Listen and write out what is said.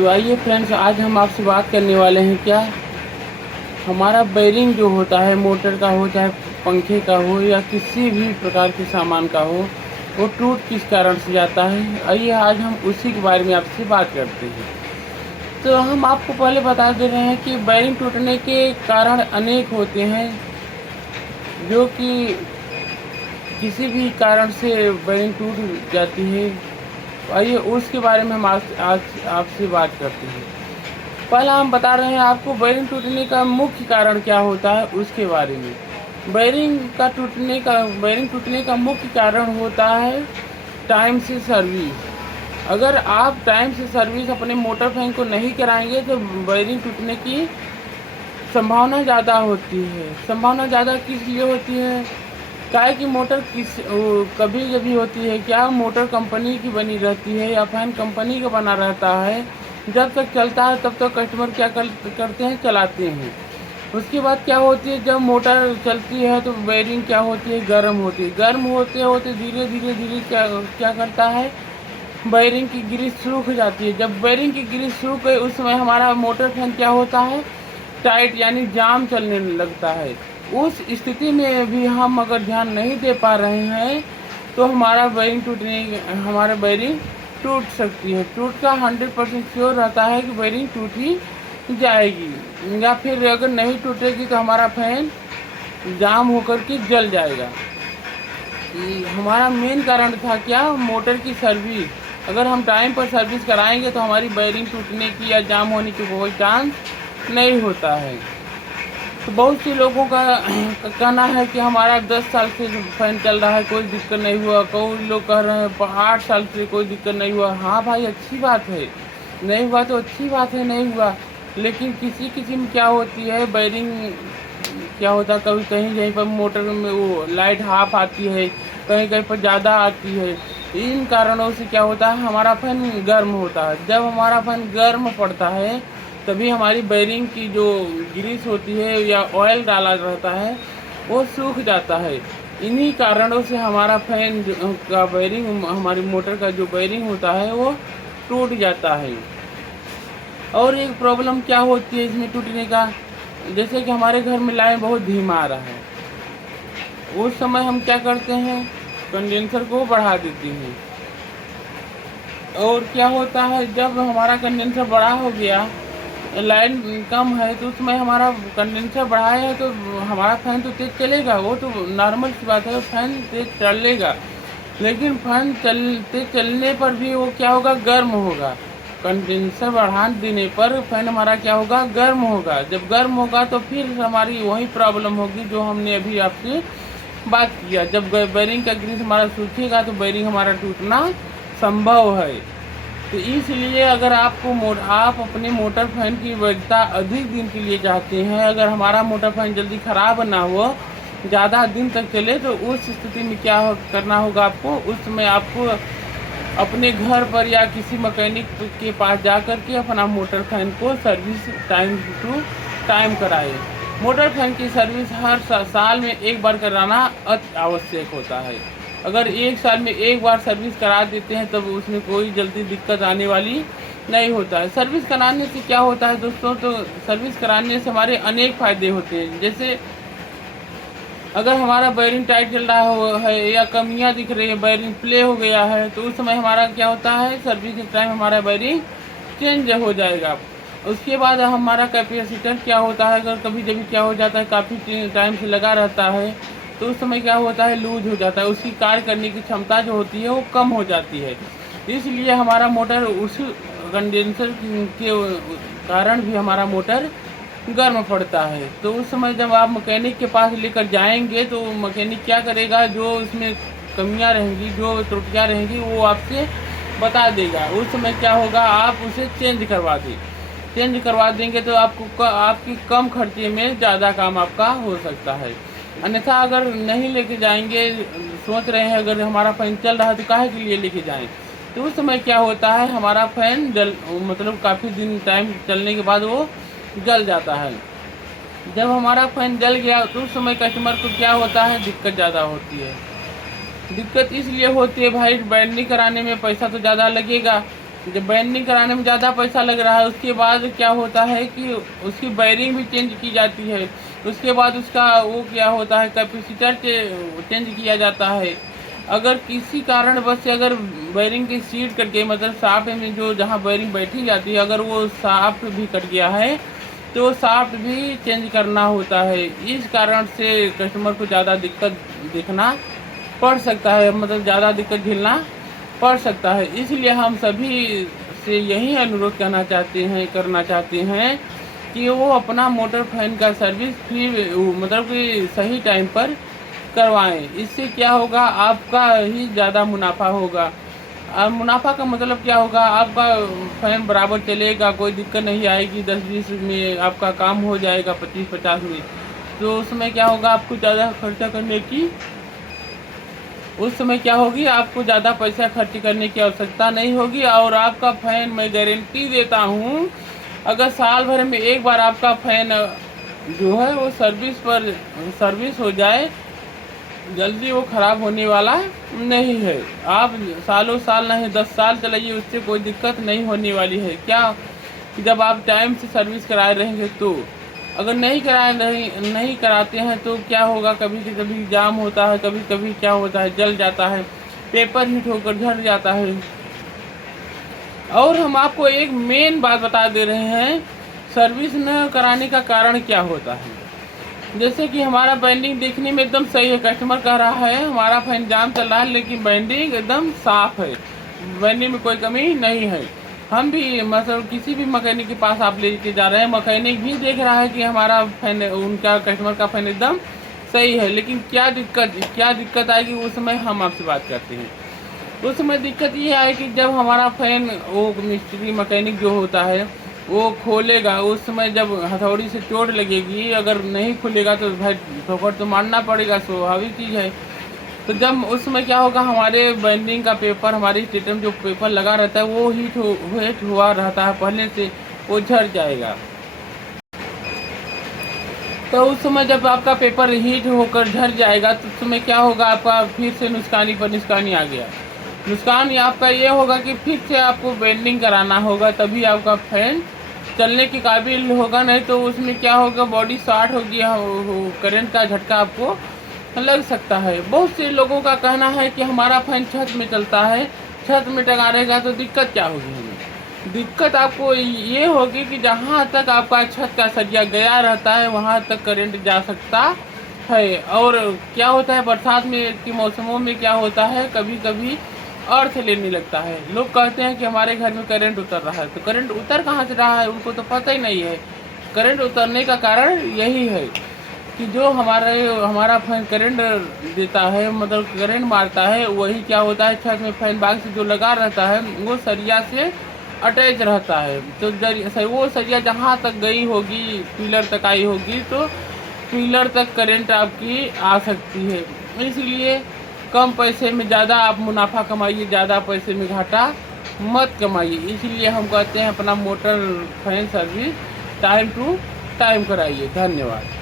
तो आइए फ्रेंड्स, आज हम आपसे बात करने वाले हैं क्या हमारा बेरिंग जो होता है मोटर का हो चाहे पंखे का हो या किसी भी प्रकार के सामान का हो, वो टूट किस कारण से जाता है। आइए आज हम उसी के बारे में आपसे बात करते हैं। तो हम आपको पहले बता दे रहे हैं कि बेरिंग टूटने के कारण अनेक होते हैं, जो कि किसी भी कारण से बेरिंग टूट जाती है। आइए उसके बारे में हम आज आपसे बात करते हैं। पहला हम बता रहे हैं आपको बेरिंग टूटने का मुख्य कारण क्या होता है उसके बारे में। बेरिंग टूटने का मुख्य कारण होता है टाइम से सर्विस। अगर आप टाइम से सर्विस अपने मोटर फैन को नहीं कराएंगे तो बेरिंग टूटने की संभावना ज़्यादा होती है। संभावना ज़्यादा किस लिए होती है? काहे कि मोटर कभी कभी होती है क्या, मोटर कंपनी की बनी रहती है या फैन कंपनी का बना रहता है। जब तक चलता है तब तक कस्टमर क्या करते हैं, चलाते हैं। उसके बाद क्या होती है, जब मोटर चलती है तो बेरिंग क्या होती है, गर्म होती है। गर्म होते होते धीरे धीरे धीरे क्या करता है, बेरिंग की ग्रीस सूख जाती है। जब बेरिंग की ग्रीस सूख गई उस समय हमारा मोटर फैन क्या होता है, टाइट यानी जाम चलने लगता है। उस स्थिति में भी हम अगर ध्यान नहीं दे पा रहे हैं तो हमारा बेरिंग टूट सकती है। टूट का 100% श्योर रहता है कि बेरिंग टूट ही जाएगी, या फिर अगर नहीं टूटेगी तो हमारा फैन जाम होकर के जल जाएगा। हमारा मेन कारण था क्या, मोटर की सर्विस। अगर हम टाइम पर सर्विस कराएंगे तो हमारी बेरिंग टूटने की या जाम होने की कोई चांस नहीं होता है। तो बहुत से लोगों का कहना है कि हमारा 10 साल से फैन चल रहा है, कोई दिक्कत नहीं हुआ। कोई लोग कह रहे हैं 8 साल से कोई दिक्कत नहीं हुआ। हाँ भाई, अच्छी बात है, नहीं हुआ तो अच्छी बात है, नहीं हुआ। लेकिन किसी में क्या होती है, बेरिंग क्या होता है, कभी कहीं कहीं पर मोटर में वो लाइट हाफ आती है, कहीं कहीं पर ज़्यादा आती है। इन कारणों से क्या होता है, हमारा फैन गर्म होता है। जब हमारा फैन गर्म पड़ता है तभी हमारी बेरिंग की जो ग्रीस होती है या ऑयल डाला रहता है वो सूख जाता है। इन्हीं कारणों से हमारा फैन का बेरिंग, हमारी मोटर का जो बेरिंग होता है वो टूट जाता है। और एक प्रॉब्लम क्या होती है इसमें टूटने का, जैसे कि हमारे घर में लाइन बहुत धीमा आ रहा है, उस समय हम क्या करते हैं, कंडेंसर को बढ़ा देते हैं। और क्या होता है, जब हमारा कंडेंसर बड़ा हो गया, लाइन कम है, तो उसमें हमारा कंडेंसर बढ़ाया है तो हमारा फैन तो तेज़ चलेगा, वो तो नॉर्मल सी बात है, फैन तेज़ चलेगा। लेकिन फैन तेज़ चलने पर भी वो क्या होगा, गर्म होगा। कंडेंसर बढ़ा देने पर फैन हमारा क्या होगा, गर्म होगा। जब गर्म होगा तो फिर हमारी वही प्रॉब्लम होगी जो हमने अभी आपसे बात किया। जब बेरिंग का ग्रीस हमारा सूखेगा तो बेरिंग हमारा टूटना संभव है। तो इसलिए अगर आप अपने मोटर फैन की वैधता अधिक दिन के लिए चाहते हैं, अगर हमारा मोटर फैन जल्दी ख़राब ना हो, ज़्यादा दिन तक चले, तो उस स्थिति में क्या करना होगा आपको, उसमें आपको अपने घर पर या किसी मैकेनिक के पास जा कर के अपना मोटर फैन को सर्विस टाइम टू टाइम कराए। मोटर फैन की सर्विस हर साल में एक बार कराना अति आवश्यक होता है। अगर एक साल में एक बार सर्विस करा देते हैं तब उसमें कोई जल्दी दिक्कत आने वाली नहीं होता है। सर्विस कराने से क्या होता है दोस्तों, तो सर्विस कराने से हमारे अनेक फ़ायदे होते हैं। जैसे अगर हमारा बेरिंग टाइट चल रहा है या कमियां दिख रही है, बेरिंग प्ले हो गया है, तो उस समय हमारा क्या होता है, सर्विस के टाइम हमारा बेरिंग चेंज हो जाएगा। उसके बाद हमारा कैपेसिटर क्या होता है, अगर कभी कभी क्या हो जाता है, काफ़ी टाइम से लगा रहता है, तो उस समय क्या होता है, लूज हो जाता है, उसकी कार्य करने की क्षमता जो होती है वो कम हो जाती है। इसलिए हमारा मोटर उस कंडेंसर के कारण भी हमारा मोटर गर्म पड़ता है। तो उस समय जब आप मैकेनिक के पास लेकर जाएंगे तो मैकेनिक क्या करेगा, जो इसमें कमियां रहेंगी, जो त्रुटियां रहेंगी, वो आपसे बता देगा। उस समय क्या होगा, आप उसे चेंज करवा देंगे तो आपकी कम खर्चे में ज़्यादा काम आपका हो सकता है। अन्यथा अगर नहीं लेके जाएंगे, सोच रहे हैं अगर हमारा फैन चल रहा है तो काहे के लिए लेके जाएं, तो उस समय क्या होता है, हमारा फैन मतलब काफ़ी दिन टाइम चलने के बाद वो जल जाता है। जब हमारा फैन जल गया तो उस समय कस्टमर को क्या होता है, दिक्कत ज़्यादा होती है। दिक्कत इसलिए होती है भाई, बैटरी कराने में पैसा तो ज़्यादा लगेगा, जब बेंडिंग कराने में ज़्यादा पैसा लग रहा है, उसके बाद क्या होता है कि उसकी वायरिंग भी चेंज की जाती है। उसके बाद उसका वो क्या होता है, कैपेसिटर चेंज किया जाता है। अगर किसी कारणवश से अगर वायरिंग की सीट कट गई, मतलब शाफ्ट में जो जहाँ वायरिंग बैठी जाती है, अगर वो शाफ्ट भी कट गया है तो शाफ्ट भी चेंज करना होता है। इस कारण से कस्टमर को ज़्यादा दिक्कत देखना पड़ सकता है, मतलब ज़्यादा दिक्कत झेलना पड़ सकता है। इसलिए हम सभी से यही अनुरोध करना चाहते हैं कि वो अपना मोटर फैन का सर्विस फ्री, मतलब कि सही टाइम पर करवाएं। इससे क्या होगा, आपका ही ज़्यादा मुनाफा होगा। मुनाफा का मतलब क्या होगा, आपका फैन बराबर चलेगा, कोई दिक्कत नहीं आएगी। 10-20 में आपका काम हो जाएगा, 25-50 में। तो उसमें क्या होगा, आपको ज़्यादा खर्चा करने की उस समय क्या होगी, आपको ज़्यादा पैसा खर्च करने की आवश्यकता नहीं होगी। और आपका फ़ैन मैं गारंटी देता हूँ, अगर साल भर में एक बार आपका फ़ैन जो है वो सर्विस हो जाए, जल्दी वो ख़राब होने वाला नहीं है। आप सालों साल नहीं 10 साल चलाइए, उससे कोई दिक्कत नहीं होने वाली है। क्या जब आप टाइम से सर्विस कराए रहेंगे तो। अगर नहीं कराते हैं तो क्या होगा, कभी जाम होता है, कभी कभी क्या होता है, जल जाता है, पेपर हीट होकर झड़ जाता है। और हम आपको एक मेन बात बता दे रहे हैं, सर्विस न कराने का कारण क्या होता है। जैसे कि हमारा बैंडिंग देखने में एकदम सही है, कस्टमर कह रहा है हमारा फैन जाम चल रहा है, लेकिन बैंडिंग एकदम साफ है, बैंडिंग में कोई कमी नहीं है। हम भी मतलब किसी भी मैकेनिक के पास आप लेके जा रहे हैं, मैकेनिक भी देख रहा है कि हमारा फैन, उनका कस्टमर का फैन एकदम सही है। लेकिन क्या दिक्कत आएगी, उस समय हम आपसे बात करते हैं। उस समय दिक्कत ये है कि जब हमारा फैन, वो मिस्त्री मैकेनिक जो होता है वो खोलेगा, उस समय जब हथौड़ी से चोट लगेगी, अगर नहीं खुलेगा तो भाई ठोकर तो मारना पड़ेगा, स्वाभाविक चीज़ है। तो जब उस समय क्या होगा, हमारे बाइंडिंग का पेपर, हमारी स्टेटर में जो पेपर लगा रहता है वो हीट हुआ रहता है पहले से, वो झड़ जाएगा। तो उस समय जब आपका पेपर हीट होकर झड़ जाएगा तो उस समय क्या होगा, आपका फिर से नुकसानी पर नुकसानी आ गया। नुकसान आपका ये होगा कि फिर से आपको बेंडिंग कराना होगा, तभी आपका फैन चलने के काबिल होगा। नहीं तो उसमें क्या होगा, बॉडी शॉर्ट होगी, करंट का झटका आपको लग सकता है। बहुत से लोगों का कहना है कि हमारा फैन छत में चलता है, छत में टंगा रहेगा तो दिक्कत क्या होगी हमें। दिक्कत आपको ये होगी कि जहाँ तक आपका छत का सरिया गया रहता है वहाँ तक करंट जा सकता है। और क्या होता है, बरसात में के मौसमों में क्या होता है, कभी कभी अर्थ लेने लगता है। लोग कहते हैं कि हमारे घर में करंट उतर रहा है, तो करंट उतर कहाँ से रहा है, उनको तो पता ही नहीं है। करंट उतरने का कारण यही है कि जो हमारा फैन करंट देता है, मतलब करंट मारता है, वही क्या होता है, छत में फैन बाग से जो लगा रहता है वो सरिया से अटैच रहता है। तो वो सरिया जहाँ तक गई होगी, पिलर तक आई होगी, तो पिलर तक करंट आपकी आ सकती है। इसलिए कम पैसे में ज़्यादा आप मुनाफा कमाइए, ज़्यादा पैसे में घाटा मत कमाइए। इसलिए हम कहते हैं अपना motor fan service time to time कराइए। धन्यवाद।